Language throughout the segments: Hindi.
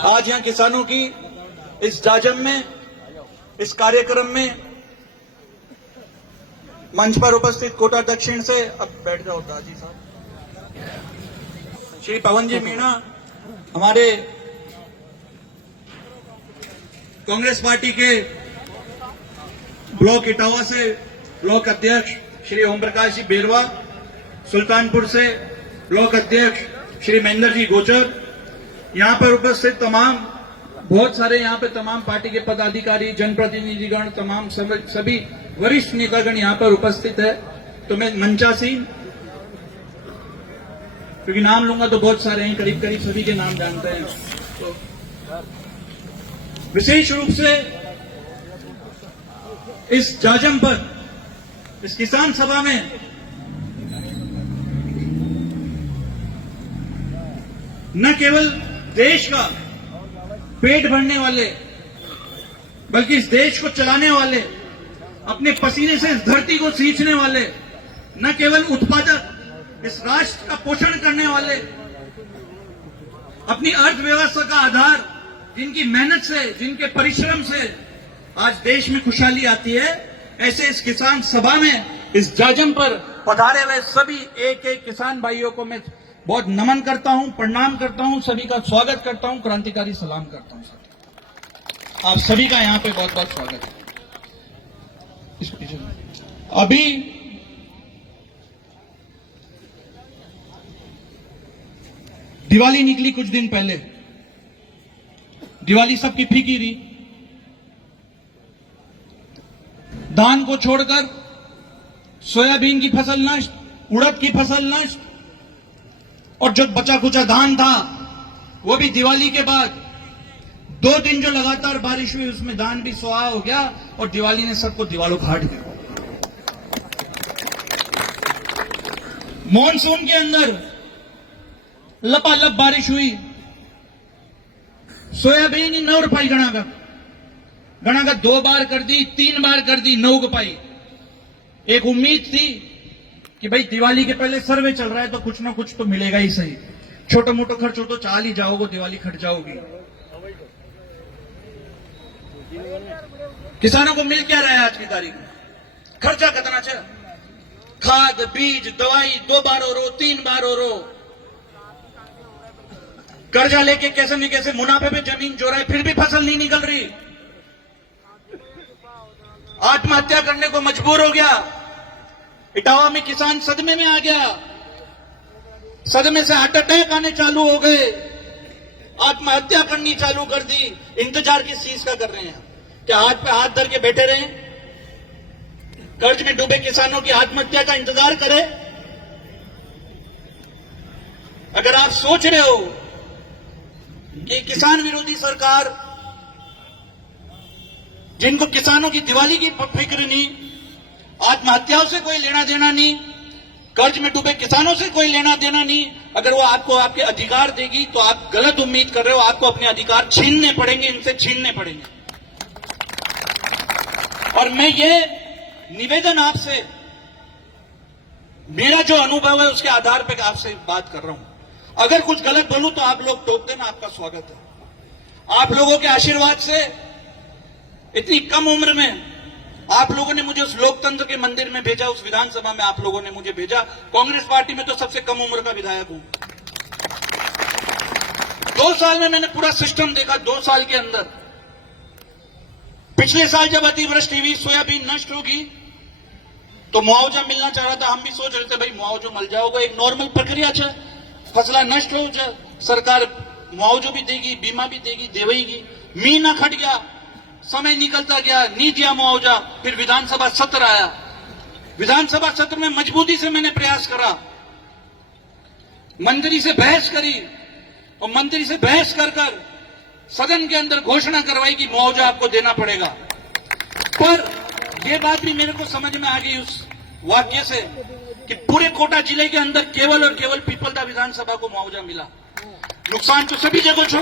आज यहाँ किसानों की इस जाजम में, इस कार्यक्रम में मंच पर उपस्थित कोटा दक्षिण से, अब बैठ जाओ दाजी साहब, श्री पवन जी मीणा, हमारे कांग्रेस पार्टी के ब्लॉक इटावा से ब्लॉक अध्यक्ष श्री ओम प्रकाश जी बेरवा, सुल्तानपुर से ब्लॉक अध्यक्ष श्री महेंद्र जी गोचर, यहाँ पर उपस्थित तमाम बहुत सारे यहाँ पे तमाम पार्टी के पदाधिकारी, जनप्रतिनिधिगण, तमाम सभी वरिष्ठ नेतागण यहाँ पर उपस्थित है। तो मैं मंचासीन, क्योंकि नाम लूंगा तो बहुत सारे हैं, करीब करीब सभी के नाम जानते हैं। तो विशेष रूप से इस जाजम पर, इस किसान सभा में न केवल देश का पेट भरने वाले, बल्कि इस देश को चलाने वाले, अपने पसीने से इस धरती को सींचने वाले, न केवल उत्पादक, इस राष्ट्र का पोषण करने वाले, अपनी अर्थव्यवस्था का आधार, जिनकी मेहनत से, जिनके परिश्रम से आज देश में खुशहाली आती है, ऐसे इस किसान सभा में, इस जाजम पर पधारे हुए सभी एक एक किसान भाइयों को मैं बहुत नमन करता हूं, प्रणाम करता हूं, सभी का स्वागत करता हूं, क्रांतिकारी सलाम करता हूं। आप सभी का यहां पे बहुत बहुत स्वागत है। अभी दिवाली निकली कुछ दिन पहले, दिवाली सबकी फीकी रही, धान को छोड़कर सोयाबीन की फसल नष्ट, उड़द की फसल नष्ट, और जो बचा कुचा धान था वो भी दिवाली के बाद 2 दिन जो लगातार बारिश हुई उसमें धान भी सुहा हो गया और दिवाली ने सबको दिवालों घाट दिया। मॉनसून के अंदर लपालप बारिश हुई, सोयाबीन ही 9 रुपये गणागत 2 बार कर दी, 3 बार कर दी, 9 रुपये। एक उम्मीद थी कि भाई दिवाली के पहले सर्वे चल रहा है तो कुछ ना कुछ तो मिलेगा ही सही, छोटा मोटा खर्च हो तो चाल ही जाओगे, दिवाली खट जाओगी। किसानों को मिल क्या रहा है आज की तारीख में? खर्चा कितना चाहिए? खाद, बीज, दवाई 2 बार हो रो, 3 बार हो रो, कर्जा लेके कैसे न कैसे मुनाफे पे जमीन जो रहा है, फिर भी फसल नहीं निकल रही, आत्महत्या करने को मजबूर हो गया। इटावा में किसान सदमे में आ गया, सदमे से हार्ट अटैक आने चालू हो गए, आत्महत्या करनी चालू कर दी। इंतजार किस चीज का कर रहे हैं? क्या हाथ पे हाथ धर के बैठे रहे, कर्ज में डूबे किसानों की आत्महत्या का इंतजार करें? अगर आप सोच रहे हो कि किसान विरोधी सरकार, जिनको किसानों की दिवाली की फिक्र नहीं, आत्महत्याओं से कोई लेना देना नहीं, कर्ज में डूबे किसानों से कोई लेना देना नहीं, अगर वो आपको आपके अधिकार देगी तो आप गलत उम्मीद कर रहे हो। आपको अपने अधिकार छीनने पड़ेंगे, इनसे छीनने पड़ेंगे। और मैं ये निवेदन आपसे, मेरा जो अनुभव है उसके आधार पर आपसे बात कर रहा हूं। अगर कुछ गलत बोलूं तो आप लोग टोक देना, आपका स्वागत है। आप लोगों के आशीर्वाद से इतनी कम उम्र में आप लोगों ने मुझे उस लोकतंत्र के मंदिर में भेजा, उस विधानसभा में आप लोगों ने मुझे भेजा। कांग्रेस पार्टी में तो सबसे कम उम्र का विधायक हूं। 2 साल में मैंने पूरा सिस्टम देखा। 2 साल के अंदर, पिछले साल जब अतिवृष्टि हुई, सोयाबीन नष्ट होगी तो मुआवजा मिलना चाह रहा था। हम भी सोच रहे थे भाई मुआवजा मिल जाओगा, एक नॉर्मल प्रक्रिया है, फसला नष्ट हो जाए, सरकार मुआवजा भी देगी, बीमा भी देगी, देवेगी। महीना खट गया, समय निकलता गया, नहीं दिया मुआवजा। फिर विधानसभा सत्र आया, विधानसभा सत्र में मजबूती से मैंने प्रयास करा, मंत्री से बहस करी, और मंत्री से बहस कर कर सदन के अंदर घोषणा करवाई कि मुआवजा आपको देना पड़ेगा। पर यह बात भी मेरे को समझ में आ गई उस वाक्य से कि पूरे कोटा जिले के अंदर केवल और केवल पीपलदा विधानसभा को मुआवजा मिला। नुकसान तो सभी जगह छो,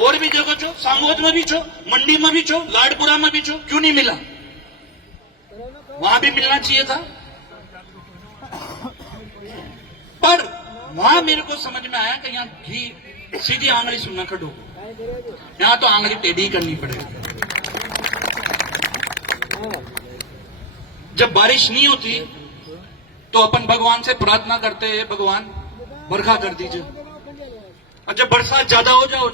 और भी जगह छो, सांगोद में भी छो, मंडी में भी छो, लाडपुरा में भी छो, क्यों नहीं मिला? वहां भी मिलना चाहिए था। पर वहां मेरे को समझ में आया कि यहाँ घी सीधी आंगली सुनना खड़ो, यहां तो आंगली टेढ़ी करनी पड़ेगी। जब बारिश नहीं होती तो अपन भगवान से प्रार्थना करते हैं, भगवान बरखा कर दीजिए। और जब बरसात ज्यादा हो जाओ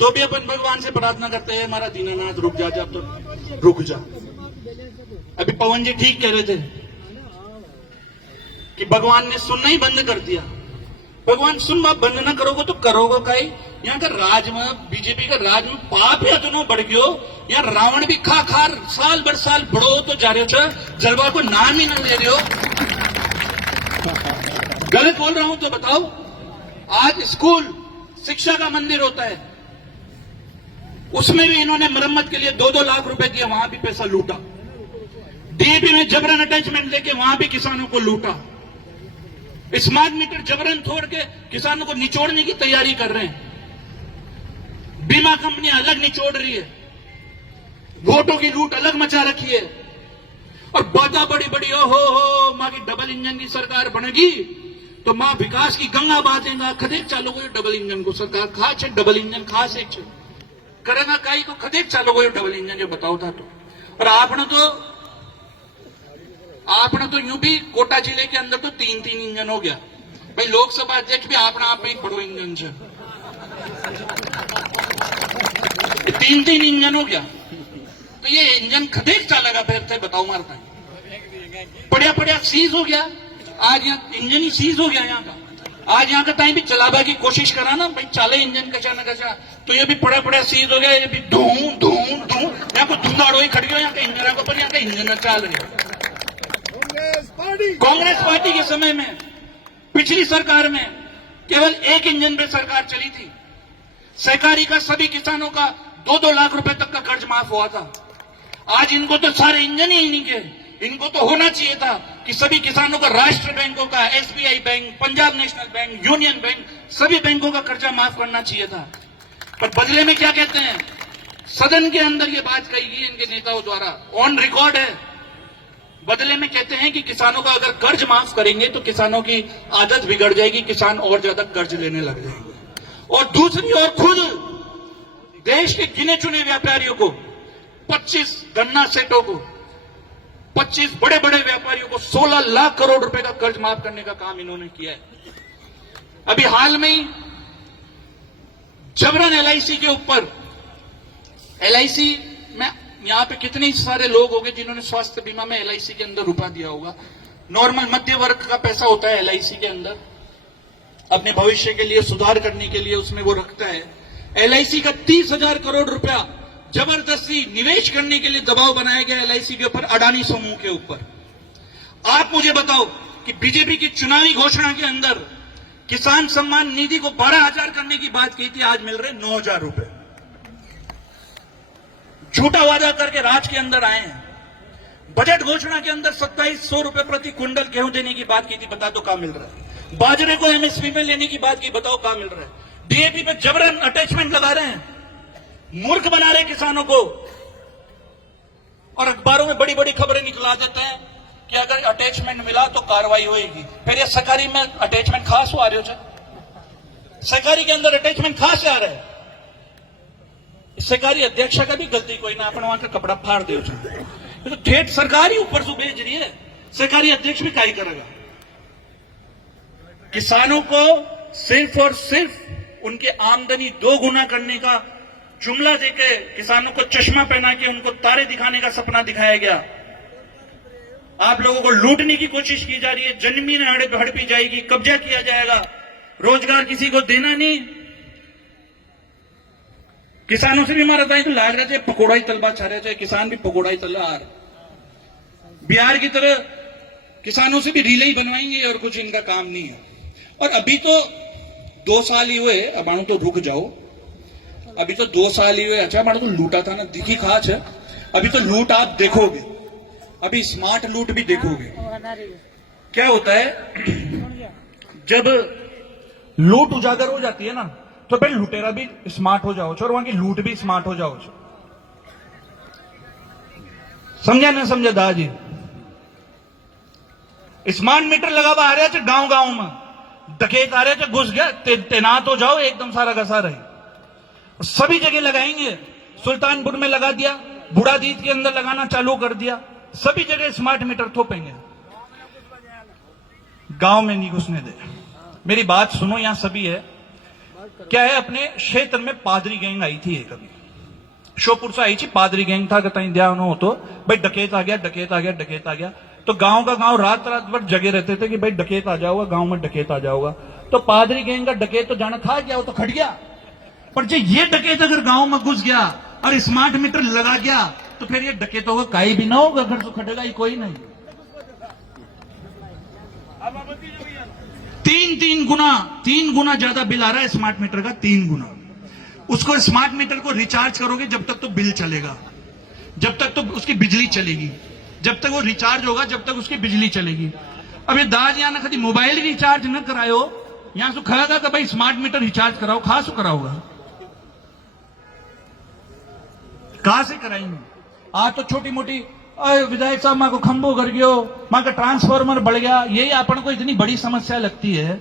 तो भी अपन भगवान से प्रार्थना करते हैं, हमारा दीनानाथ रुक जा, जब तो रुक जा। अभी पवन जी ठीक कह रहे थे कि भगवान ने सुनना ही बंद कर दिया। भगवान सुनना बंद ना करोगे तो करोगे कई। यहाँ का राज में, बीजेपी का राज में पाप या दोनों बढ़ गयो। यहाँ रावण भी खा खार साल भर साल बढ़ो तो जा रहे हो, जलवा को नाम ही ना ले रहे हो। गलत बोल रहा हूं तो बताओ। आज स्कूल शिक्षा का मंदिर होता है, उसमें भी इन्होंने मरम्मत के लिए 2-2 लाख रुपए दिए, वहां भी पैसा लूटा। डीएपी में जबरन अटैचमेंट लेके वहां भी किसानों को लूटा। स्मार्ट मीटर जबरन छोड़ के किसानों को निचोड़ने की तैयारी कर रहे हैं। बीमा कंपनी अलग निचोड़ रही है, वोटों की लूट अलग मचा रखी है। और बातें बड़ी बड़ी, हो मां की डबल इंजन की सरकार बनेगी तो मां विकास की गंगा बातेगा। खदेक चालू गयो डबल इंजन को सरकार खा छे, डबल इंजन खास एक छे करेगा काई को खदेक चालू गयो डबल इंजन जो बताओ था तो। और आपने तो यूं भी कोटा जिले के अंदर तो 3-3 इंजन हो गया भाई। लोकसभा अध्यक्ष भी आपने आप एक बड़ो इंजन से 3-3 इंजन हो गया। तो ये इंजन खदेक चालेगा फिर थे बताओ मारता पड़िया सीज हो गया। आज यहाँ इंजन ही सीज हो गया यहाँ का। आज यहाँ का टाइम भी चलाबा की कोशिश करा ना भाई, चाले इंजन कचा न कचा, तो ये भी पड़ा सीज हो गया। ये भी धूं यहाँ को धुंधाड़ो ही खड़ गया यहाँ का इंजन को, पर यहाँ का इंजन न चल रहे। कांग्रेस पार्टी के समय में, पिछली सरकार में केवल एक इंजन पे सरकार चली थी। सहकारी का सभी किसानों का 2-2 लाख रुपए तक का कर्ज माफ हुआ था। आज इनको तो सारे इंजन ही नहीं के। इनको तो होना चाहिए था कि सभी किसानों का राष्ट्र बैंकों का, SBI bank, Punjab national bank, union bank, सभी बैंकों का कर्जा माफ करना चाहिए था। पर बदले में क्या कहते हैं, सदन के अंदर ये बात कही गई इनके नेताओं द्वारा, ऑन रिकॉर्ड है। बदले में कहते हैं कि किसानों का अगर कर्ज माफ करेंगे तो किसानों की आदत बिगड़ जाएगी, किसान और ज्यादा कर्ज लेने लग जाएंगे। और दूसरी ओर खुद देश के गिने चुने व्यापारियों को, 25 गन्ना सेठों को, 25 बड़े बड़े व्यापारियों को 16 लाख करोड़ रुपए का कर्ज माफ करने का काम इन्होंने किया है। अभी हाल में ही जबरन एलआईसी के ऊपर, एलआईसी में यहां पे कितने सारे लोग होंगे जिन्होंने स्वास्थ्य बीमा में एलआईसी के अंदर रुपया दिया होगा। नॉर्मल मध्य वर्ग का पैसा होता है एलआईसी के अंदर, अपने भविष्य के लिए सुधार करने के लिए उसमें वो रखता है। एलआईसी का 30,000 करोड़ रुपया जबरदस्ती निवेश करने के लिए दबाव बनाया गया एलआईसी के ऊपर, अडानी समूह के ऊपर। आप मुझे बताओ कि बीजेपी की चुनावी घोषणा के अंदर किसान सम्मान निधि को 12,000 करने की बात की थी, आज मिल रहे 9,000 रुपए। झूठा वादा करके राज के अंदर आए हैं। बजट घोषणा के अंदर 2700 रुपए प्रति क्विंटल गेहूं देने की बात की थी, बता दो कहां मिल रहा है। बाजरे को एमएसपी में लेने की बात की, बताओ कहां मिल रहा है। डीएपी पे जबरन अटैचमेंट लगा रहे हैं, मूर्ख बना रहे किसानों को। और अखबारों में बड़ी बड़ी खबरें निकला देते हैं कि अगर अटैचमेंट मिला तो कार्रवाई होगी। फिर ये सरकारी में अटैचमेंट खास आ रहे हो, सरकारी के अंदर अटैचमेंट खास आ रहा है। सरकारी अध्यक्ष का भी गलती कोई ना, अपन वहां का कपड़ा फाड़ दे तो ठेठ सरकार ही ऊपर से भेज रही है, सरकारी अध्यक्ष भी क्या ही करेगा। किसानों को सिर्फ और सिर्फ उनके आमदनी 2 गुना करने का जुमला देके, किसानों को चश्मा पहना के उनको तारे दिखाने का सपना दिखाया गया। आप लोगों को लूटने की कोशिश की जा रही है, जमीन हड़पी जाएगी, कब्जा किया जाएगा, रोजगार किसी को देना नहीं। किसानों से भी मारा था तो लाग रहे थे पकौड़ा ही तलबा छा रहे थे, किसान भी पकौड़ा ही तला। बिहार की तरह किसानों से भी रीले ही बनवाएंगे और कुछ इनका काम नहीं है। और अभी तो 2 साल ही हुए, अब मानो तो रुक जाओ, अभी तो 2 साल ही हुए। अच्छा मानो तो लूटा था ना, दिखी खाच है। अभी तो लूट आप देखोगे, अभी स्मार्ट लूट भी देखोगे। क्या होता है जब लूट उजागर हो जाती है ना, तो फिर लुटेरा भी स्मार्ट हो जाओ और वहां की लूट भी स्मार्ट हो जाओ। समझा ना समझा दाजी? स्मार्ट मीटर लगा आ रहे थे गांव गांव में, डकैत आ रहे थे, घुस गया, तैनात हो जाओ, एकदम सारा का सारा ही सभी जगह लगाएंगे। सुल्तानपुर में लगा दिया, बूढ़ादीद के अंदर लगाना चालू कर दिया, सभी जगह स्मार्ट मीटर थोपेंगे। गांव में नहीं घुसने दे। मेरी बात सुनो, यहां सभी है। क्या है, अपने क्षेत्र में पादरी गैंग आई थी एक, अभी शोपुर से आई थी, पादरी गैंग था, कहीं ध्यान हो तो भाई डकैत आ गया, डकैत आ गया, डकैत आ गया। तो गांव का गांव रात रात भर जगे रहते थे कि भाई डकैत आ जाओगा, गांव में डकैत आ जाओगा। तो पादरी गैंग का डकैत तो जाना था क्या, वो तो खट गया। पर जो ये डकैत अगर गांव में घुस गया और स्मार्ट मीटर लगा गया तो फिर ये डकैतों का काई भी ना होगा, घर तो खटेगा ही कोई नहीं। तीन गुना ज्यादा बिल आ रहा है स्मार्ट मीटर का, 3 गुना। उसको स्मार्ट मीटर को रिचार्ज करोगे जब तक तो बिल चलेगा, जब तक तो उसकी बिजली चलेगी, जब तक वो रिचार्ज होगा जब तक उसकी बिजली चलेगी। अब ये दाज या ना कभी मोबाइल रिचार्ज न करायो, यहां से खड़ा था भाई स्मार्ट मीटर रिचार्ज कराओ, खास कराओगा, कहां से कराएंगे। आज तो छोटी मोटी विधायक साहब मां को खंभो कर गयो, मां का ट्रांसफार्मर बढ़ गया, यही अपन को इतनी बड़ी समस्या लगती है।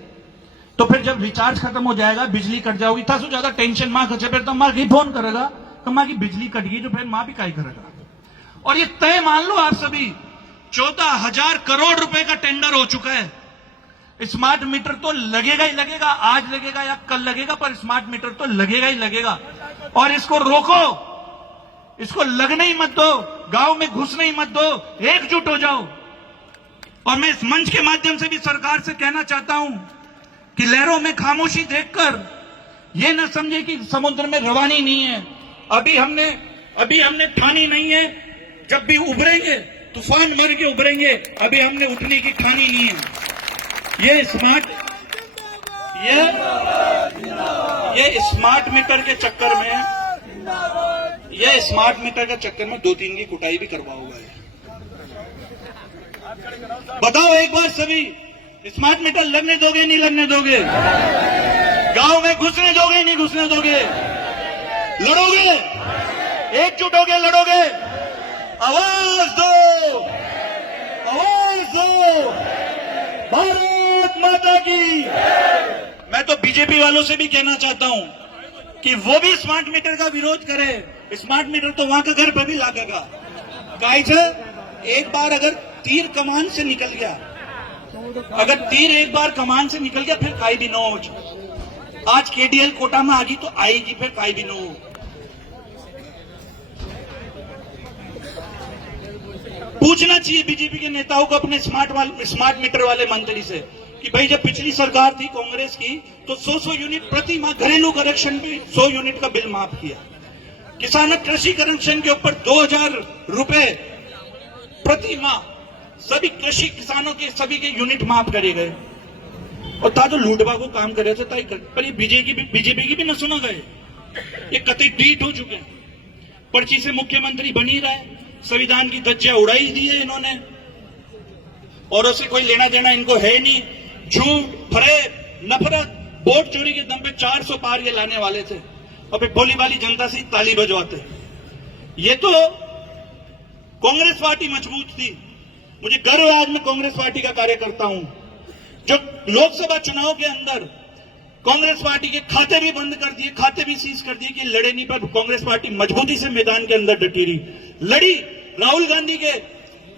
तो फिर जब रिचार्ज खत्म हो जाएगा, बिजली कट जाओगी, था सो ज्यादा टेंशन मां खचे, फिर तो मां की फोन करेगा तो मां की बिजली कट गई, तो फिर मां भी काय करेगा। और ये तय मान लो आप सभी, 14,000 करोड़ रुपए का टेंडर हो चुका है। स्मार्ट मीटर तो लगेगा ही लगेगा, आज लगेगा या कल लगेगा, पर स्मार्ट मीटर तो लगेगा ही लगेगा। और इसको रोको, इसको लगने ही मत दो, गांव में घुसने ही मत दो, एकजुट हो जाओ। और मैं इस मंच के माध्यम से भी सरकार से कहना चाहता हूं कि लहरों में खामोशी देखकर यह न समझे कि समुद्र में रवानी नहीं है। अभी हमने ठानी नहीं है, जब भी उभरेंगे तूफान मर के उभरेंगे, अभी हमने उठने की ठानी नहीं है। ये स्मार्ट मीटर के चक्कर में, ये स्मार्ट मीटर के चक्कर में 2-3 की कुटाई भी करवाओगा। बताओ एक बार सभी, स्मार्ट मीटर लगने दोगे नहीं लगने दोगे? गांव में घुसने दोगे नहीं घुसने दोगे? लड़ोगे? एकजुट होके लड़ोगे? आवाज दो, आवाज दो, भारत माता की। मैं तो बीजेपी वालों से भी कहना चाहता हूं कि वो भी स्मार्ट मीटर का विरोध करे। स्मार्ट मीटर तो वहां का घर पर भी लागेगा। एक बार अगर तीर कमान से निकल गया, अगर तीर एक बार कमान से निकल गया, फिर काई भी न हो। आज केडीएल कोटा में आ गई तो आएगी, फिर काई भी न हो। पूछना चाहिए बीजेपी के नेताओं को, अपने स्मार्ट मीटर वाले मंत्री से, कि भाई जब पिछली सरकार थी कांग्रेस की तो 100 यूनिट प्रति माह घरेलू कनेक्शन पे 100 यूनिट का बिल माफ किया। किसान कृषि कनेक्शन के ऊपर 2,000 रुपए प्रति माह सभी कृषि किसानों के सभी के यूनिट माफ करे गए। और था तो लूटवा को काम करे थे, पर ये बीजेपी की भी न सुना गए। ये कतई डीट हो चुके हैं। पर्ची से मुख्यमंत्री बनी रहे, संविधान की धज्जियां उड़ाई दी है इन्होंने, और उससे कोई लेना देना इनको है नहीं। झूठ, फरेब, नफरत, वोट चोरी के दम पे 400 पार ये लाने वाले थे, और फिर भोली भाली जनता से ताली बजवाते। ये तो कांग्रेस पार्टी मजबूत थी। मुझे गर्व है आज मैं कांग्रेस पार्टी का कार्यकर्ता हूं, जो लोकसभा चुनाव के अंदर कांग्रेस पार्टी के खाते भी बंद कर दिए, खाते भी सीज कर दिए कि लड़े नहीं, पर कांग्रेस पार्टी मजबूती से मैदान के अंदर डटी रही, लड़ी। राहुल गांधी के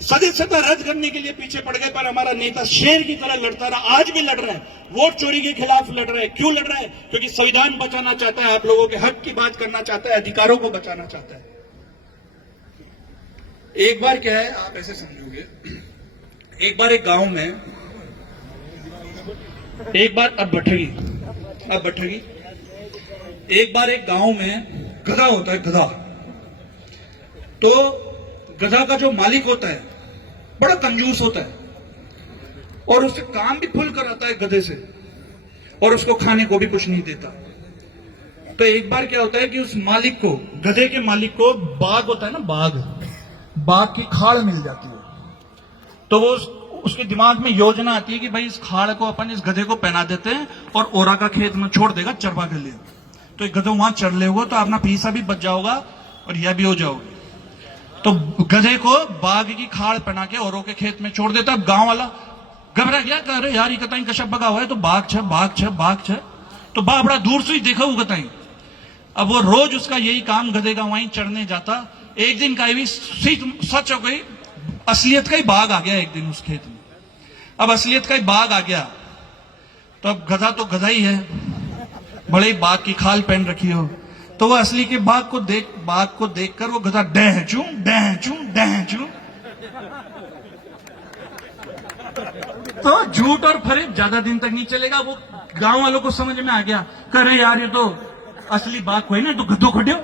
सदस्यता रद्द करने के लिए पीछे पड़ गए, पर हमारा नेता शेर की तरह लड़ता रहा, आज भी लड़ रहा है, वोट चोरी के खिलाफ लड़ रहा है। क्यों लड़ रहा है? क्योंकि संविधान बचाना चाहता है, आप लोगों के हक की बात करना चाहता है, अधिकारों को बचाना चाहता है। एक बार क्या है, आप ऐसे समझोगे, एक बार एक गांव में, एक बार अब बैठेगी, एक बार एक गांव में गधा होता है, गधा। तो गधा का जो मालिक होता है बड़ा कंजूस होता है, और उससे काम भी फुल कराता है गधे से, और उसको खाने को भी कुछ नहीं देता। तो एक बार क्या होता है कि उस मालिक को, गधे के मालिक को, बाघ होता है ना, बाघ की खाड़ मिल जाती है। तो वो उसके दिमाग में योजना आती है कि भाई इस खाड़ को अपन इस गधे को पहना देते हैं और ओरा का खेत में छोड़ देगा चरवा के लिए, तो एक गधे वहां चर लेगा, तो अपना पैसा भी बच जाओगा और यह भी हो जाओगे। तो गधे को बाघ की खाड़ पहना के औरों के खेत में छोड़ देता। अब गांव वाला घबरा गया, कह रहे यार ये कताई कशप बगा हुआ है, तो बाघ छ। तो बाघ बड़ा दूर से ही देखा वो कताई, अब वो रोज उसका यही काम, गधे का वहीं चढ़ने जाता। एक दिन का भी सच हो गई, असलियत का ही बाग आ गया एक दिन उस खेत में। अब असलियत का ही बाग आ गया तो अब गधा तो गधा ही है, बड़े ही बाग की खाल पहन रखी हो, तो वह असली के बाग को देखकर वो गधा डहचू डहचू डहचू। तो झूठ और फरेब ज्यादा दिन तक नहीं चलेगा। वो गांव वालों को समझ में आ गया, करे यार ये तो असली बाग कोई ना, तो गधो खटियो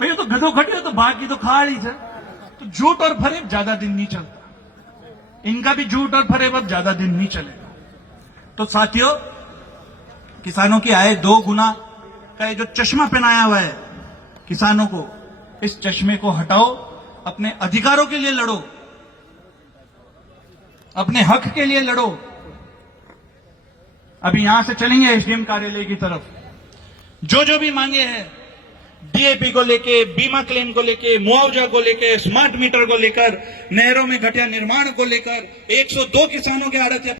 भैया, तो गधो खटियो तो बाग की तो खाल ही है। तो झूठ और फरेब ज्यादा दिन नहीं चलता, इनका भी झूठ और फरेब अब ज्यादा दिन नहीं चलेगा। तो साथियों, किसानों की आय 2 गुना का ये जो चश्मा पहनाया हुआ है किसानों को, इस चश्मे को हटाओ, अपने अधिकारों के लिए लड़ो, अपने हक के लिए लड़ो। अभी यहां से चलेंगे एसडीएम कार्यालय की तरफ। जो भी मांगे हैं, डीएपी को लेके, बीमा क्लेम को लेके, मुआवजा को लेके, स्मार्ट मीटर को लेकर, नहरों में घटिया निर्माण को लेकर, 102 किसानों के आड़त